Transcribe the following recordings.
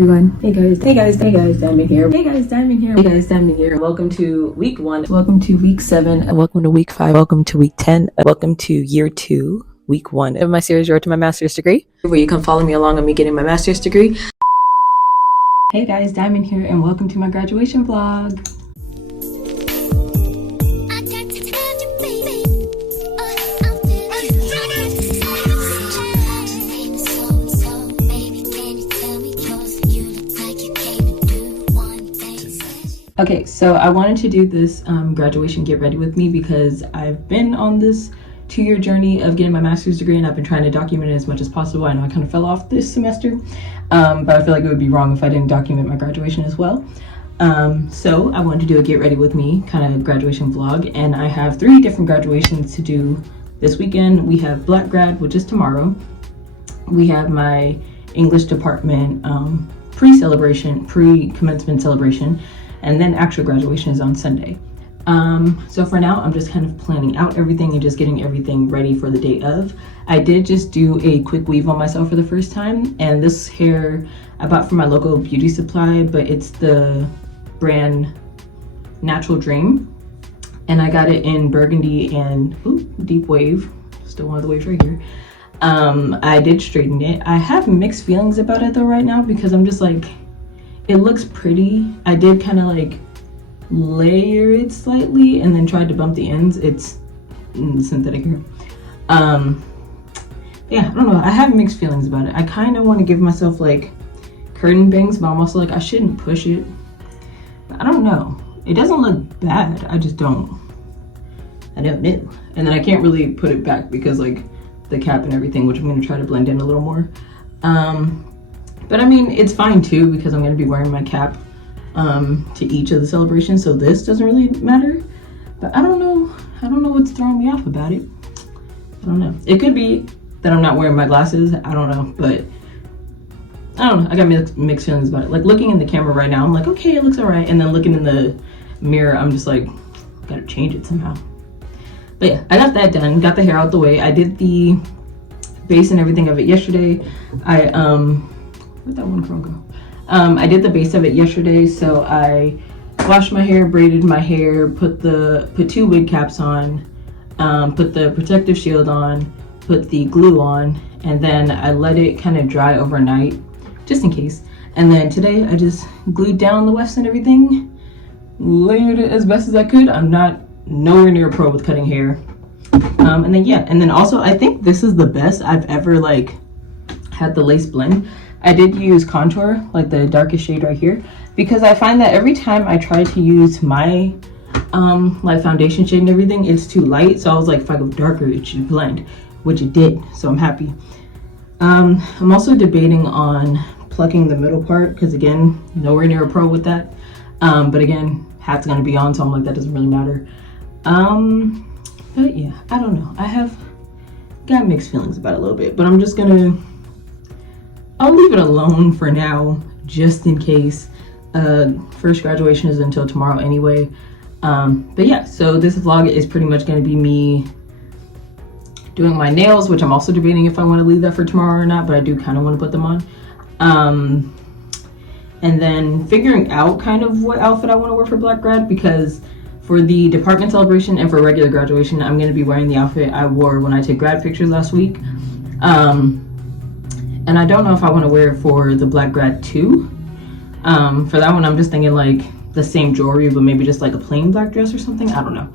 everyone. Hey guys, Diamond here. Welcome to week 1. Welcome to week 7. Welcome to week 5. Welcome to week 10. Welcome to year 2, week 1 of my series Road to My Master's Degree, where you can follow me along on me getting my master's degree. Hey guys, Diamond here, and welcome to my graduation vlog. Okay, so I wanted to do this graduation get ready with me because I've been on this 2-year journey of getting my master's degree, and I've been trying to document it as much as possible. I know I kind of fell off this semester, but I feel like it would be wrong if I didn't document my graduation as well. So I wanted to do a get ready with me kind of graduation vlog, and I have 3 different graduations to do this weekend. We have Black Grad, which is tomorrow. We have my English department pre-commencement celebration, and then actual graduation is on Sunday. So for now, I'm just kind of planning out everything and just getting everything ready for the day of. I did just do a quick weave on myself for the first time, and this hair I bought from my local beauty supply, but it's the brand Natural Dream, and I got it in burgundy and deep wave. Still one of the waves right here. I did straighten it. I have mixed feelings about it though right now, because I'm just like, it looks pretty. I did kind of like layer it slightly and then tried to bump the ends. It's synthetic hair. Yeah, I don't know. I have mixed feelings about it. I kind of want to give myself like curtain bangs, but I'm also like, I shouldn't push it. I don't know. It doesn't look bad. I don't know. And then I can't really put it back because like the cap and everything, which I'm going to try to blend in a little more. But I mean, it's fine too, because I'm going to be wearing my cap to each of the celebrations, so this doesn't really matter. But I don't know what's throwing me off about it. I don't know. It could be that I'm not wearing my glasses. I don't know, but I don't know. I got mixed feelings about it. Like looking in the camera right now, I'm like, okay, it looks all right. And then looking in the mirror, I'm just like, gotta change it somehow. But yeah, I got that done. Got the hair out the way. I did the base and everything of it yesterday. Where'd that one girl go? I did the base of it yesterday, so I washed my hair, braided my hair, put 2 wig caps on, put the protective shield on, put the glue on, and then I let it kind of dry overnight, just in case. And then today I just glued down the wefts and everything, layered it as best as I could. I'm not nowhere near a pro with cutting hair. And then also I think this is the best I've ever like had the lace blend. I did use contour, like the darkest shade right here, because I find that every time I try to use my like foundation shade and everything, it's too light. So I was like, if I go darker, it should blend, which it did. So I'm happy. I'm also debating on plucking the middle part, because again, nowhere near a pro with that. But again, hat's gonna be on, so I'm like, that doesn't really matter. But yeah, I don't know. I have got mixed feelings about it a little bit, but I'm just I'll leave it alone for now, just in case. First graduation is until tomorrow anyway. But yeah, so this vlog is pretty much going to be me doing my nails, which I'm also debating if I want to leave that for tomorrow or not, but I do kind of want to put them on. And then figuring out kind of what outfit I want to wear for Black Grad, because for the department celebration and for regular graduation, I'm going to be wearing the outfit I wore when I took grad pictures last week. And I don't know if I want to wear it for the Black Grad 2. For that one, I'm just thinking like the same jewelry, but maybe just like a plain black dress or something. I don't know.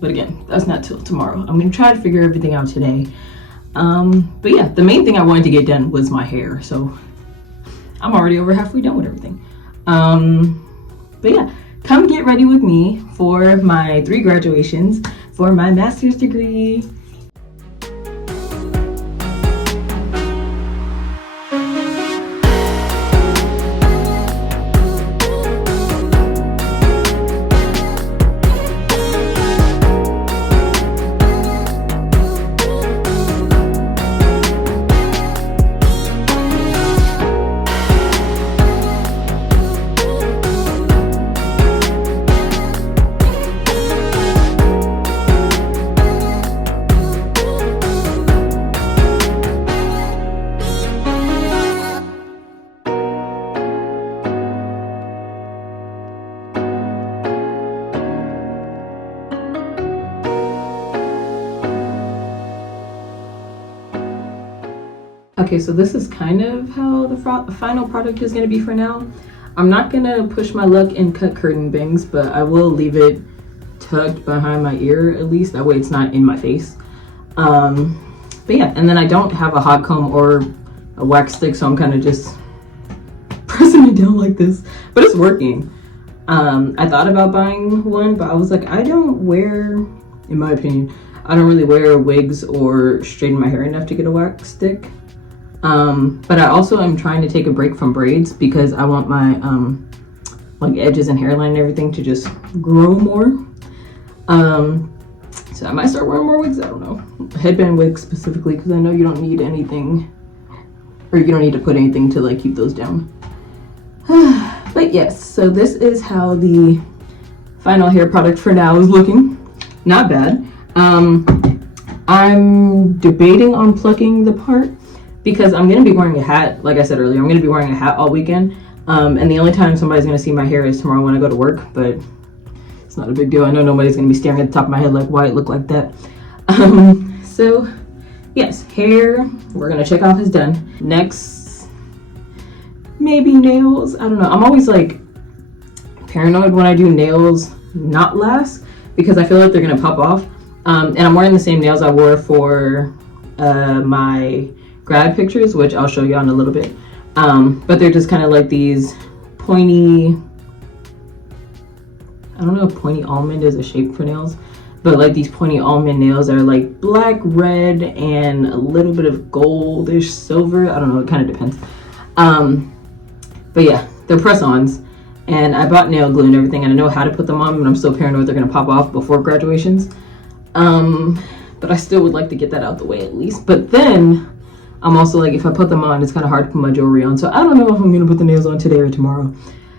But again, that's not till tomorrow. I'm going to try to figure everything out today. But yeah, the main thing I wanted to get done was my hair. So I'm already over halfway done with everything. But yeah, come get ready with me for my 3 graduations for my master's degree. Okay, so this is kind of how the final product is going to be for now. I'm not going to push my luck and cut curtain bangs, but I will leave it tucked behind my ear at least. That way it's not in my face. But yeah, and then I don't have a hot comb or a wax stick, so I'm kind of just pressing it down like this. But it's working. I thought about buying one, but I was like, I don't wear, in my opinion, I don't really wear wigs or straighten my hair enough to get a wax stick. But I also am trying to take a break from braids because I want my like edges and hairline and everything to just grow more. So I might start wearing more wigs. I don't know, headband wigs specifically, because I know you don't need anything, or you don't need to put anything to like keep those down. But yes, so this is how the final hair product for now is looking. Not bad. I'm debating on plucking the part because I'm gonna be wearing a hat. Like I said earlier, I'm gonna be wearing a hat all weekend. And the only time somebody's gonna see my hair is tomorrow when I go to work, but it's not a big deal. I know nobody's gonna be staring at the top of my head like, why it look like that. So yes, hair, we're gonna check off is done. Next, maybe nails. I don't know. I'm always like paranoid when I do nails not last because I feel like they're gonna pop off. And I'm wearing the same nails I wore for my grad pictures, which I'll show you in a little bit. But they're just kind of like these pointy, I don't know if pointy almond is a shape for nails, but like these pointy almond nails are like black, red, and a little bit of goldish silver. I don't know, it kind of depends. But yeah, they're press-ons, and I bought nail glue and everything, and I know how to put them on, but I'm still paranoid they're gonna pop off before graduations. But I still would like to get that out the way at least. But then I'm also like, if I put them on, it's kind of hard to put my jewelry on. So I don't know if I'm gonna put the nails on today or tomorrow.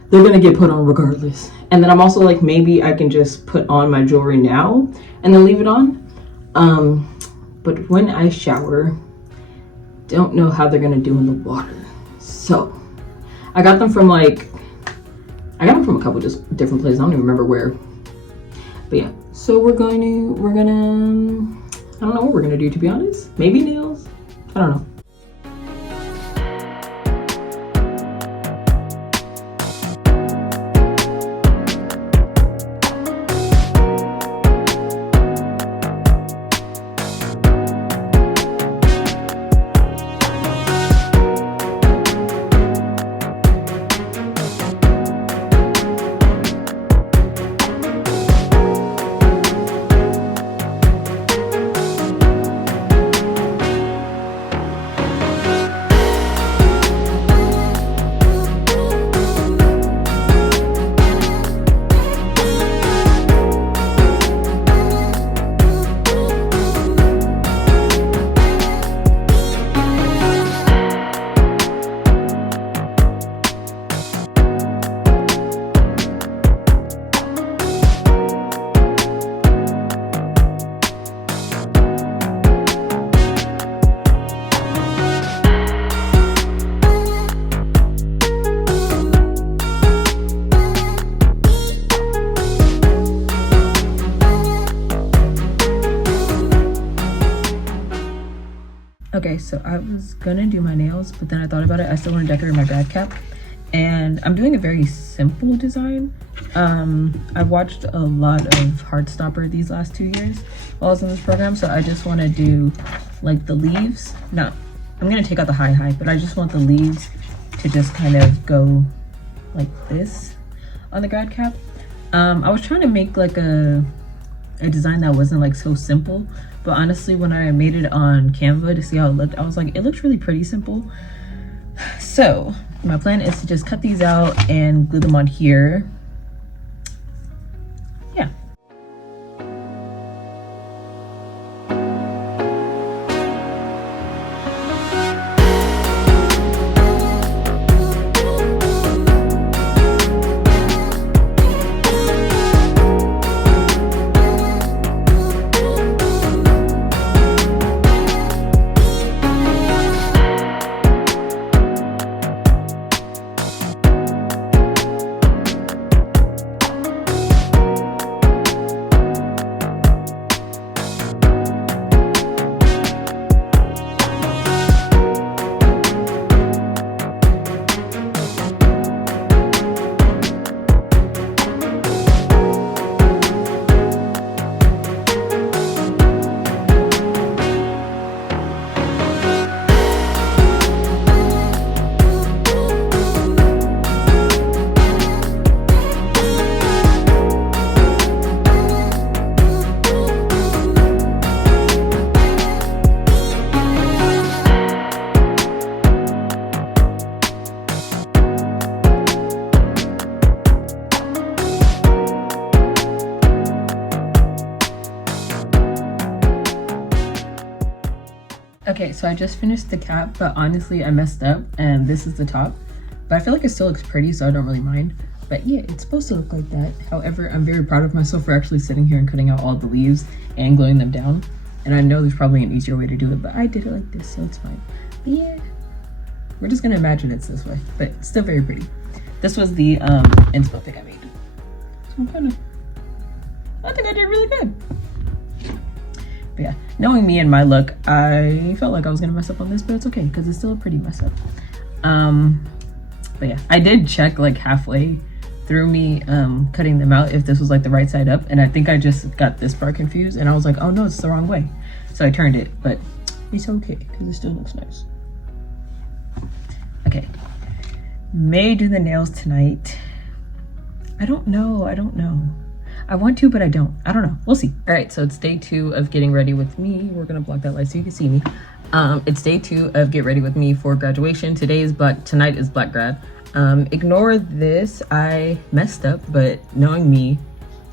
They're gonna get put on regardless. And then I'm also like, maybe I can just put on my jewelry now and then leave it on. But when I shower, don't know how they're gonna do in the water. So I got them from a couple just different places. I don't even remember where. But yeah, so we're gonna, I don't know what we're gonna do, to be honest. Maybe nails, I don't know. Okay, so I was gonna do my nails, but then I thought about it. I still want to decorate my grad cap, and I'm doing a very simple design. I've watched a lot of Heartstopper these last 2 years while I was in this program, so I just want to do like the leaves. No, I'm gonna take out the high, but I just want the leaves to just kind of go like this on the grad cap. I was trying to make like a design that wasn't like so simple, but honestly when I made it on Canva to see how it looked, I was like, it looks really pretty simple. So my plan is to just cut these out and glue them on here. Yeah. so I just finished the cap, but honestly I messed up and this is the top. But I feel like it still looks pretty, so I don't really mind. But yeah, it's supposed to look like that. However, I'm very proud of myself for actually sitting here and cutting out all the leaves and gluing them down. And I know there's probably an easier way to do it, but I did it like this, so it's fine. But yeah, we're just gonna imagine it's this way, but it's still very pretty. This was the inspo pic I made. So I think I did really good. But yeah, knowing me and my look, I felt like I was gonna mess up on this, but it's okay because it's still a pretty mess up. But yeah, I did check like halfway through me cutting them out if this was like the right side up, and I think I just got this part confused and I was like, oh no, it's the wrong way. So I turned it, but it's okay because it still looks nice. Okay, may do the nails tonight. I don't know. I want to, but I don't know. We'll see. All right, so it's day 2 of getting ready with me. We're gonna block that light so you can see me. It's day 2 of get ready with me for graduation. Tonight is Black Grad. Ignore this, I messed up, but knowing me,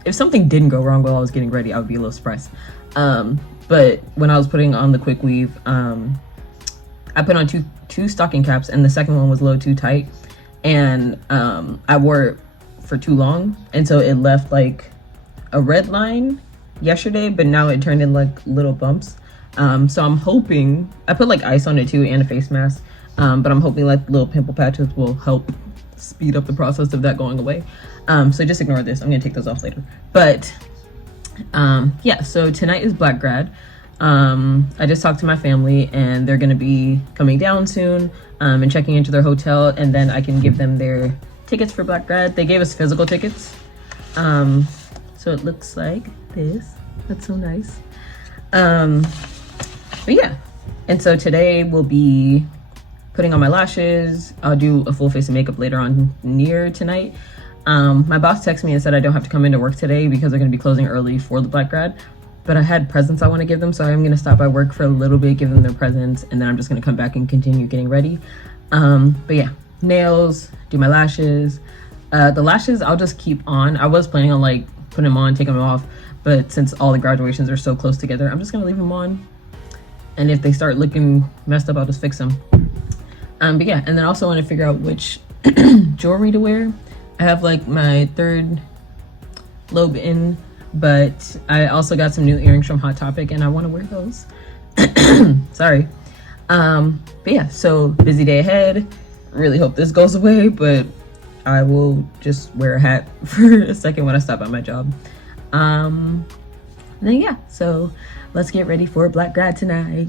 if something didn't go wrong while I was getting ready, I would be a little surprised. But when I was putting on the quick weave, I put on two stocking caps and the second one was a little too tight, and I wore it for too long, and so it left like a red line yesterday, but now it turned in like little bumps. So I'm hoping, I put like ice on it too and a face mask, but I'm hoping like little pimple patches will help speed up the process of that going away. So just ignore this, I'm gonna take those off later. But yeah, so tonight is Black Grad. I just talked to my family and they're gonna be coming down soon and checking into their hotel, and then I can give them their tickets for Black Grad. They gave us physical tickets. So it looks like this. That's so nice. But yeah, and so today we'll be putting on my lashes. I'll do a full face of makeup later on near tonight. My boss texted me and said I don't have to come into work today because they're gonna be closing early for the Black Grad. But I had presents I want to give them, so I'm gonna stop by work for a little bit, give them their presents, and then I'm just gonna come back and continue getting ready. But yeah, nails, do my lashes. The lashes I'll just keep on. I was planning on like putting them on, taking them off, but since all the graduations are so close together, I'm just gonna leave them on. And if they start looking messed up, I'll just fix them. But yeah, and then I also want to figure out which jewelry to wear. I have like my third lobe in, but I also got some new earrings from Hot Topic and I want to wear those. Sorry. But yeah, so busy day ahead. Really hope this goes away, but I will just wear a hat for a second when I stop at my job. And then yeah, so let's get ready for Black Grad tonight.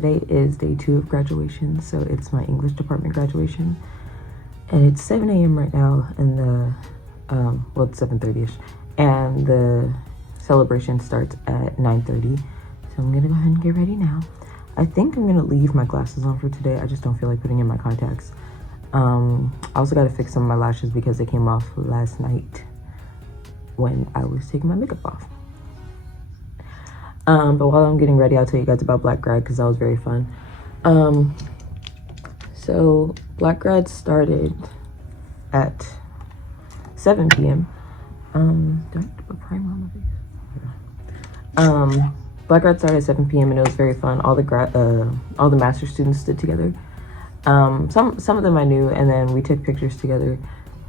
today is day 2 of graduation, so it's my English department graduation, and it's 7 a.m. right now, and well, it's 7:30ish, and the celebration starts at 9:30, so I'm gonna go ahead and get ready now. I think I'm gonna leave my glasses on for today. I just don't feel like putting in my contacts. I also gotta fix some of my lashes because they came off last night when I was taking my makeup off. But while I'm getting ready, I'll tell you guys about Black Grad because that was very fun. So Black Grad started at 7 p.m. Do I have to put primer on my face? Black Grad started at 7 p.m. and it was very fun. All the master students stood together. Some of them I knew, and then we took pictures together.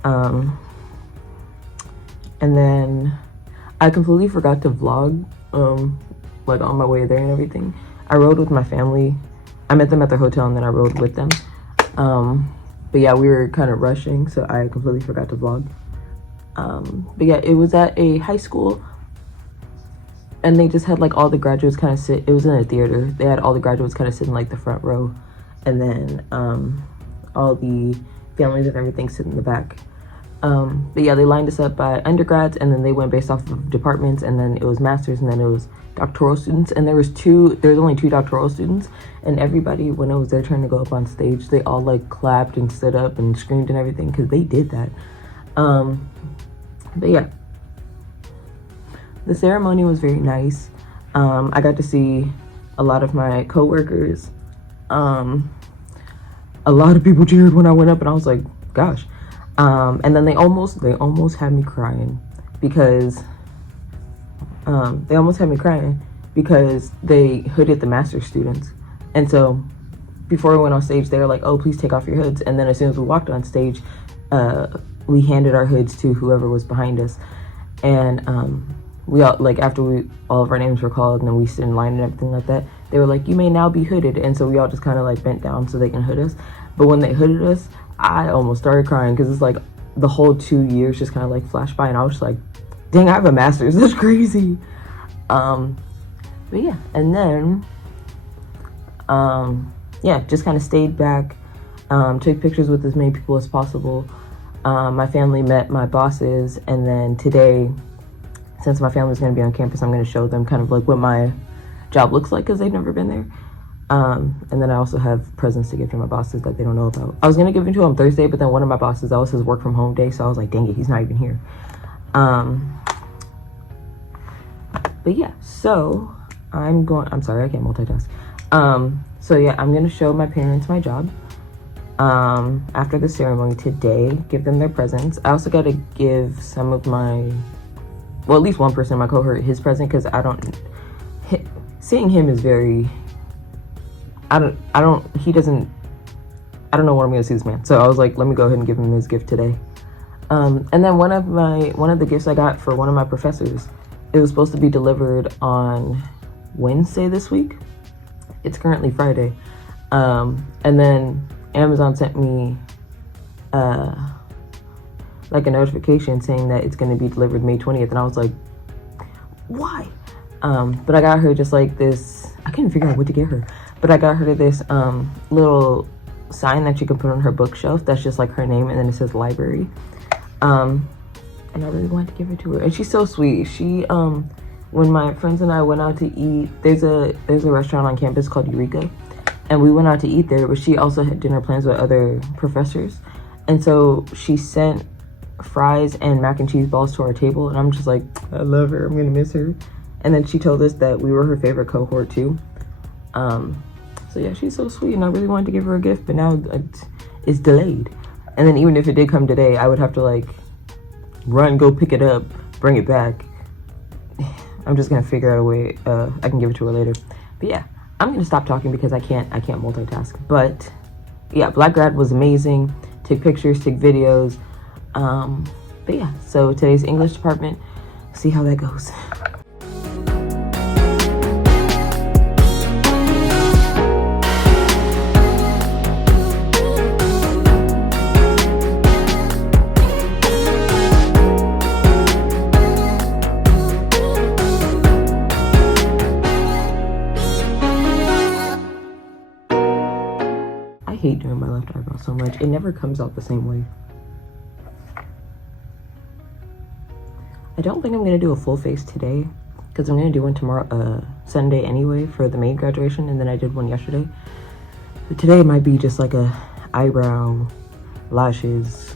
And then I completely forgot to vlog. Like on my way there and everything. I rode with my family. I met them at their hotel and then I rode with them. But yeah, we were kind of rushing, so I completely forgot to vlog. But yeah, it was at a high school and they just had like all the graduates kind of sit. It was in a theater. They had all the graduates kind of sit in like the front row, and then all the families and everything sit in the back. But yeah, they lined us up by undergrads, and then they went based off of departments, and then it was masters, and then it was doctoral students. And there was only 2 doctoral students, and everybody, when it was their turn to go up on stage, they all like clapped and stood up and screamed and everything because they did that. But yeah, the ceremony was very nice. I got to see a lot of my coworkers. A lot of people cheered when I went up, and I was like, gosh. And then they almost had me crying because they hooded the master's students. And so before we went on stage, they were like, oh, please take off your hoods. And then as soon as we walked on stage, we handed our hoods to whoever was behind us. And we all, like, after all of our names were called and then we stood in line and everything like that, they were like, you may now be hooded. And so we all just kind of like bent down so they can hood us. But when they hooded us, I almost started crying because it's like the whole 2 years just kind of like flashed by, and I was just like, dang, I have a master's, that's crazy. But yeah, and then yeah, just kind of stayed back, took pictures with as many people as possible. My family met my bosses, and then today, since my family's going to be on campus, I'm going to show them kind of like what my job looks like because they've never been there. And then I also have presents to give to my bosses that they don't know about. I was gonna give them to him Thursday, but then one of my bosses, that was his work from home day, so I was like, dang it, he's not even here. But yeah, so I'm sorry, I can't multitask. So yeah, I'm gonna show my parents my job after the ceremony today, give them their presents. I also gotta give some of well, at least one person in my cohort his present, because seeing him is very, I don't know when I'm gonna see this man. So I was like, let me go ahead and give him his gift today. And then one of the gifts I got for one of my professors, it was supposed to be delivered on Wednesday this week. It's currently Friday. And then Amazon sent me like a notification saying that it's gonna be delivered May 20th. And I was like, why? But I got her just like this, I couldn't figure out what to get her. But I got her this little sign that you can put on her bookshelf that's just like her name, and then it says library. And I really wanted to give it to her. And she's so sweet. She, when my friends and I went out to eat, there's a restaurant on campus called Eureka. And we went out to eat there, but she also had dinner plans with other professors. And so she sent fries and mac and cheese balls to our table. And I'm just like, I love her. I'm going to miss her. And then she told us that we were her favorite cohort too. So yeah, she's so sweet, and I really wanted to give her a gift, but now it's delayed. And then even if it did come today, I would have to like run, go pick it up, bring it back. I'm just gonna figure out a way I can give it to her later. But yeah, I'm gonna stop talking because I can't multitask. But yeah, Black Grad was amazing. Took pictures, took videos. But yeah, so today's English department, see how that goes. left eyebrow so much. It never comes out the same way. I don't think I'm gonna do a full face today because I'm gonna do one tomorrow, Sunday anyway, for the main graduation, and then I did one yesterday. But today might be just like a eyebrow, lashes,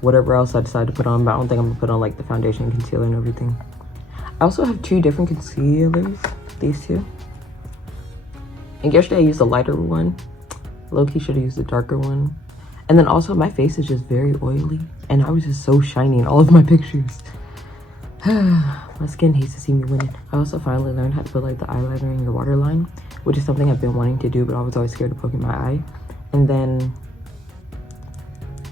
whatever else I decide to put on, but I don't think I'm gonna put on like the foundation, concealer, and everything. I also have 2 different concealers, these 2. And yesterday I used a lighter one. Low-key should have used a darker one. And then also my face is just very oily, and I was just so shiny in all of my pictures. My skin hates to see me winning. I also finally learned how to put like the eyeliner in your waterline, which is something I've been wanting to do, but I was always scared of poking my eye. And then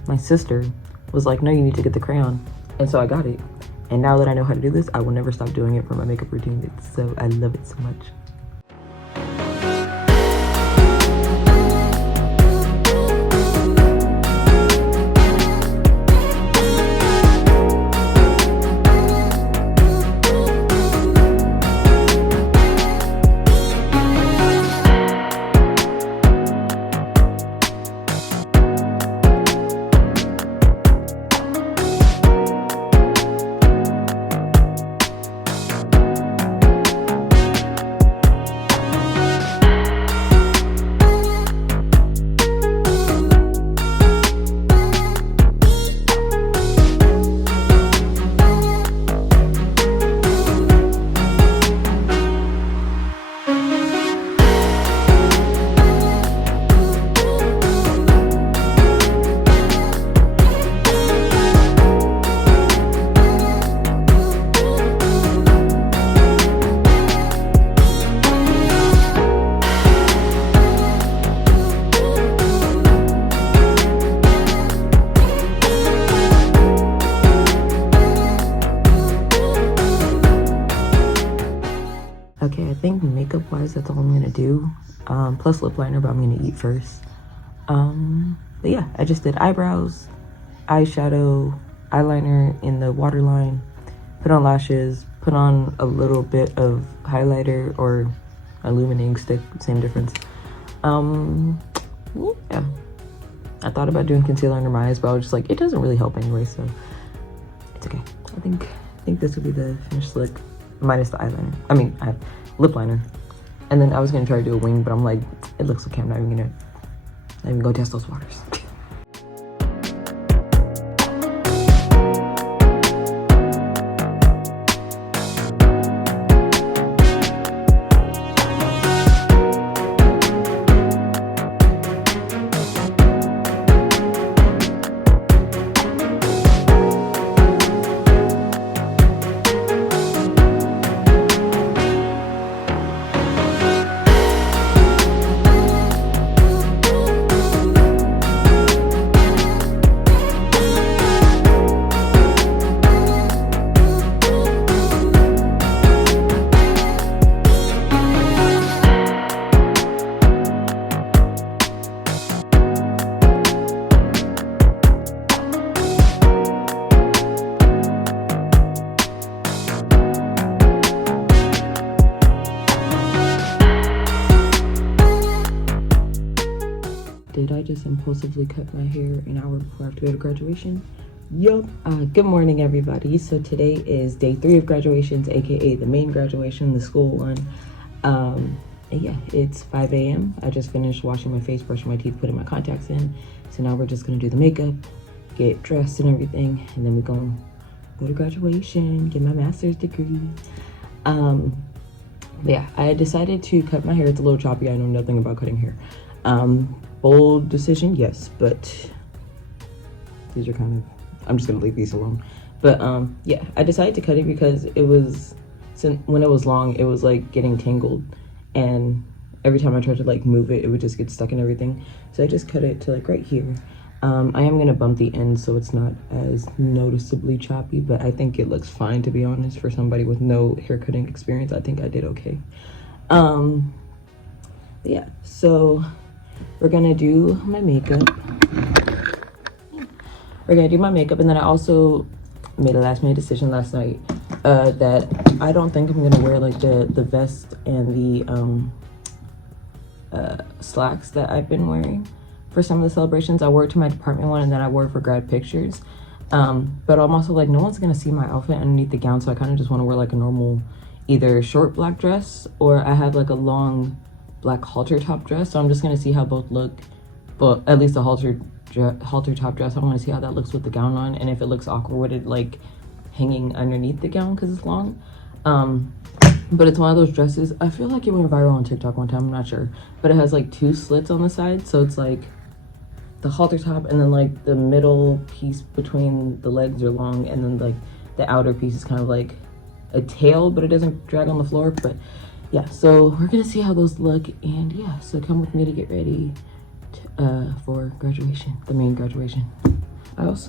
my sister was like, no, you need to get the crayon. And so I got it. And now that I know how to do this, I will never stop doing it for my makeup routine. I love it so much. Okay, I think makeup wise that's all I'm gonna do, plus lip liner, but I'm gonna eat first. But yeah, I just did eyebrows, eyeshadow, eyeliner in the waterline, put on lashes, put on a little bit of highlighter or illuminating stick, same difference. Yeah, I thought about doing concealer under my eyes, but I was just like, it doesn't really help anyway, so it's okay. I think this will be the finished look, minus the eyeliner. I mean, I have lip liner. And then I was gonna try to do a wing, but I'm like, it looks okay, I'm not even gonna go test those waters. Did I just impulsively cut my hair an hour before I have to go to graduation? Yup. Good morning, everybody. So today is day 3 of graduations, aka the main graduation, the school one. And yeah, it's 5 a.m. I just finished washing my face, brushing my teeth, putting my contacts in. So now we're just gonna do the makeup, get dressed and everything, and then we're gonna go to graduation, get my master's degree. Yeah, I decided to cut my hair. It's a little choppy. I know nothing about cutting hair. Bold decision, yes, but these are kind of, I'm just gonna leave these alone. But yeah, I decided to cut it because it was, when it was long, it was like getting tangled, and every time I tried to like move it, it would just get stuck in everything. So I just cut it to like right here. I am gonna bump the end so it's not as noticeably choppy, but I think it looks fine, to be honest. For somebody with no hair cutting experience, I think I did okay. Yeah, so we're gonna do my makeup. We're gonna do my makeup, and then I also made a last minute decision last night that I don't think I'm gonna wear like the vest and the slacks that I've been wearing. for some of the celebrations. I wore it to my department one, and then I wore it for grad pictures. But I'm also like, no one's gonna see my outfit underneath the gown, so I kind of just want to wear like a normal, either short black dress, or I have like a long black halter top dress. So I'm just gonna see how both look. But at least the halter top dress, I want to see how that looks with the gown on, and if it looks awkward with it like hanging underneath the gown because it's long. But it's one of those dresses, I feel like it went viral on TikTok one time, I'm not sure, but it has like 2 slits on the side, so it's like the halter top, and then like the middle piece between the legs are long, and then like the outer piece is kind of like a tail, but it doesn't drag on the floor. But yeah, so we're gonna see how those look, and yeah, so come with me to get ready for graduation, the main graduation. I was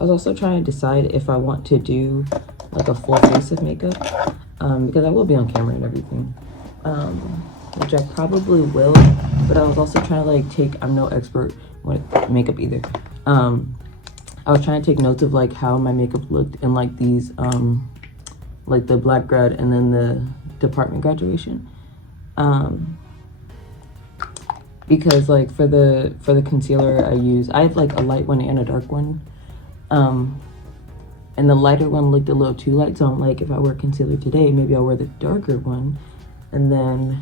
also trying to decide if I want to do like a full face of makeup, because I will be on camera and everything, which I probably will, but I was also trying to like take, I'm no expert with makeup either. I was trying to take notes of like how my makeup looked in like these, like the black grad and then the department graduation. Because like for the concealer I have like a light one and a dark one. And the lighter one looked a little too light, so I'm like, if I wear concealer today, maybe I'll wear the darker one. And then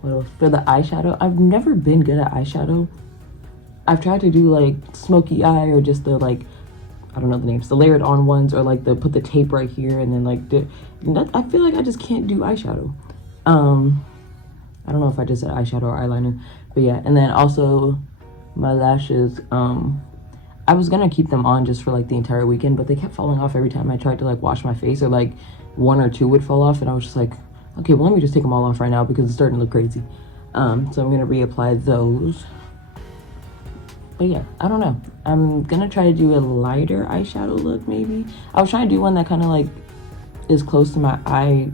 what else? For the eyeshadow, I've never been good at eyeshadow. I've tried to do like smoky eye, or just the like, I don't know the names, the layered on ones, or like the put the tape right here, and then like I feel like I just can't do eyeshadow. I don't know if I just said eyeshadow or eyeliner, but yeah. And then also my lashes, I was gonna keep them on just for like the entire weekend, but they kept falling off every time I tried to like wash my face, or like 1 or 2 would fall off, and I was just like, okay, well let me just take them all off right now because it's starting to look crazy. So I'm gonna reapply those. But yeah, I don't know. I'm gonna try to do a lighter eyeshadow look maybe. I was trying to do one that kind of like is close to my eye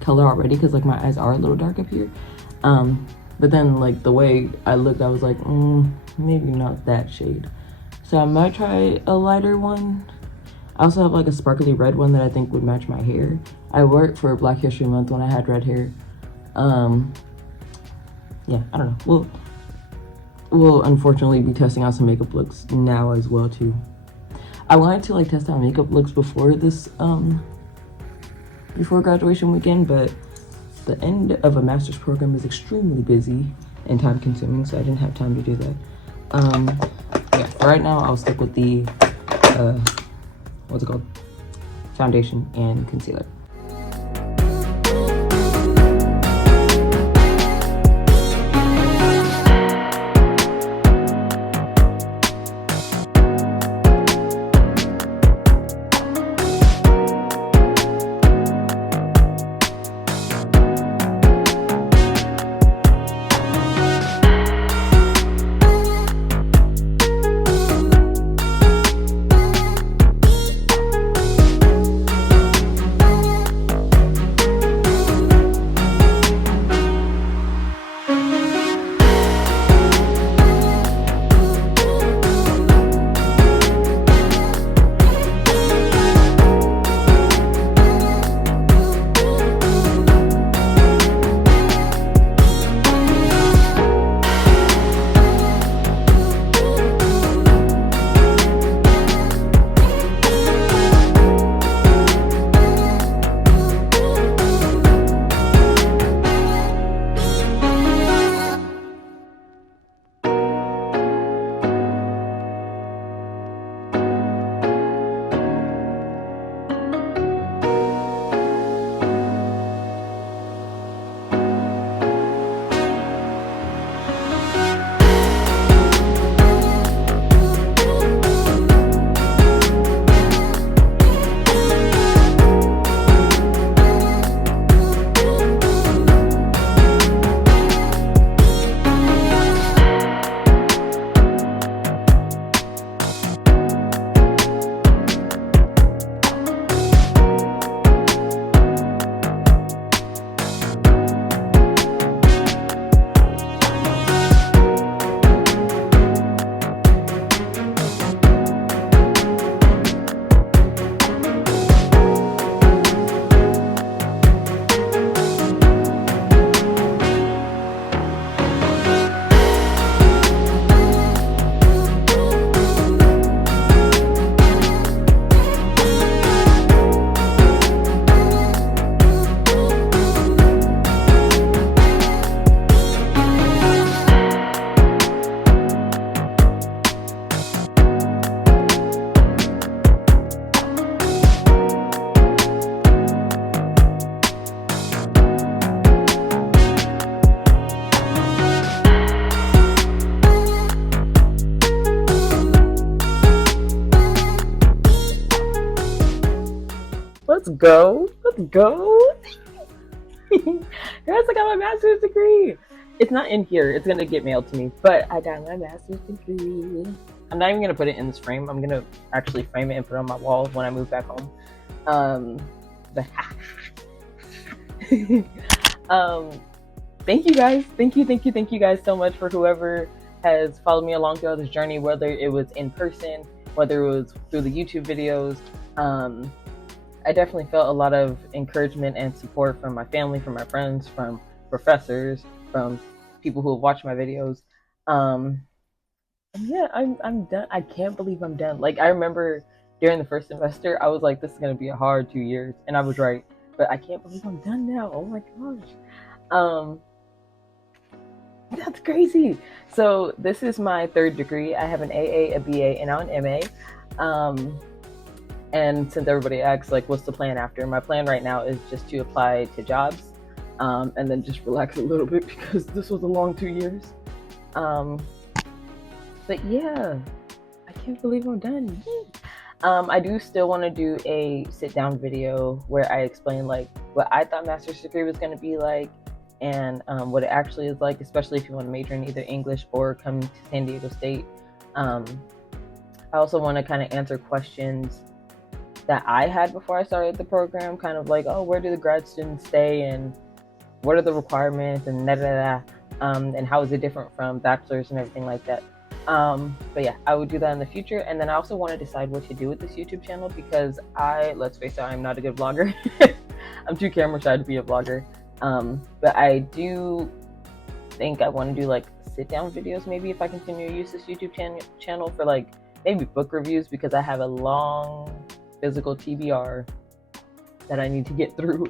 color already, because like my eyes are a little dark up here. But then like the way I looked, I was like, maybe not that shade. So I might try a lighter one. I also have like a sparkly red one that I think would match my hair. I wore it for Black History Month when I had red hair. Yeah, I don't know. We'll unfortunately be testing out some makeup looks now as well too. I wanted to like test out makeup looks before this, before graduation weekend, but the end of a master's program is extremely busy and time consuming, so I didn't have time to do that. Yeah, for right now I'll stick with the what's it called, foundation and concealer. go. Let's go. Guys, I got my master's degree. It's not in here. It's going to get mailed to me. But I got my master's degree. I'm not even going to put it in this frame. I'm going to actually frame it and put it on my wall when I move back home. Thank you guys. Thank you guys so much for whoever has followed me along throughout this journey, whether it was in person, whether it was through the YouTube videos. I definitely felt a lot of encouragement and support from my family, from my friends, from professors, from people who have watched my videos. Yeah, I'm done. I can't believe I'm done. Like, I remember during the first semester, I was like, this is going to be a hard 2 years. And I was right. But I can't believe I'm done now. Oh my gosh. That's crazy. So this is my third degree. I have an AA, a BA, and now an MA. And since everybody asks, like, what's the plan after? My plan right now is just to apply to jobs, and then just relax a little bit because this was a long 2 years. But yeah, I can't believe I'm done. I do still want to do a sit-down video where I explain like what I thought master's degree was going to be like, and what it actually is like, especially if you want to major in either English or come to San Diego State. I also want to kind of answer questions that I had before I started the program, kind of like, oh, where do the grad students stay, and what are the requirements, and and how is it different from bachelor's and everything like that. But yeah, I would do that in the future. And then I also want to decide what to do with this YouTube channel, because let's face it, I'm not a good vlogger. I'm too camera shy to be a vlogger. But I do think I want to do like sit down videos, maybe, if I continue to use this YouTube channel for like maybe book reviews, because I have a long physical TBR that I need to get through.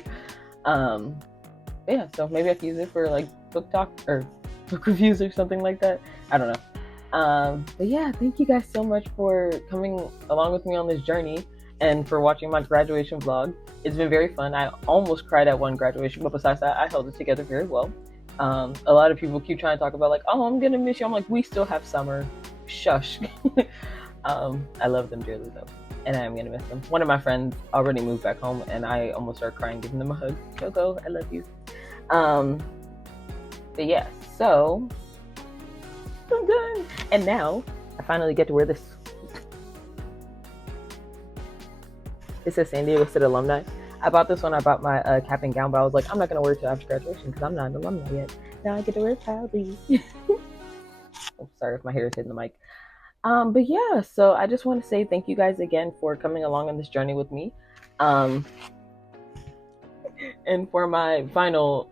Yeah, so maybe I can use it for like book talk or book reviews or something like that. I don't know. But yeah, thank you guys so much for coming along with me on this journey and for watching my graduation vlog. It's been very fun. I almost cried at one graduation, but besides that, I held it together very well. A lot of people keep trying to talk about like, oh, I'm gonna miss you. I'm like, we still have summer. Shush. I love them dearly though, and I am gonna miss them. One of my friends already moved back home, and I almost started crying, giving them a hug. Coco, I love you. But yeah, so I'm done, and now I finally get to wear this. It says San Diego State alumni. I bought this when I bought my cap and gown, but I was like, I'm not gonna wear it till after graduation because I'm not an alumni yet. Now I get to wear it proudly. Oh, sorry if my hair is hitting the mic. But yeah, so I just want to say thank you guys again for coming along on this journey with me. And for my final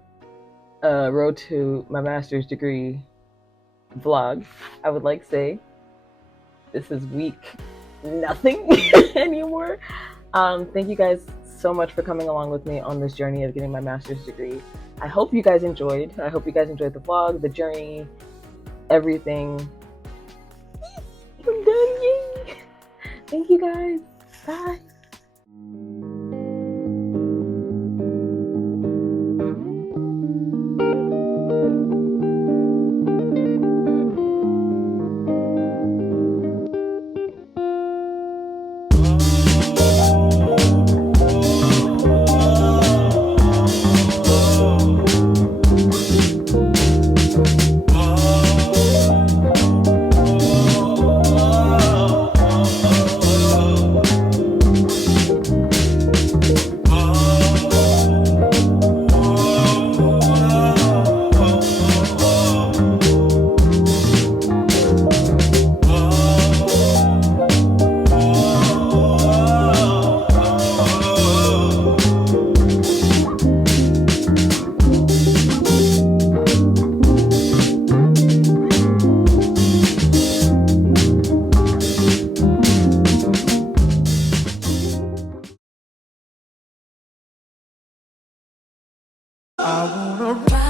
road to my master's degree vlog, I would like to say this is week nothing anymore. Thank you guys so much for coming along with me on this journey of getting my master's degree. I hope you guys enjoyed. I hope you guys enjoyed the vlog, the journey, everything. I'm done, yay! Thank you guys. Bye. I wanna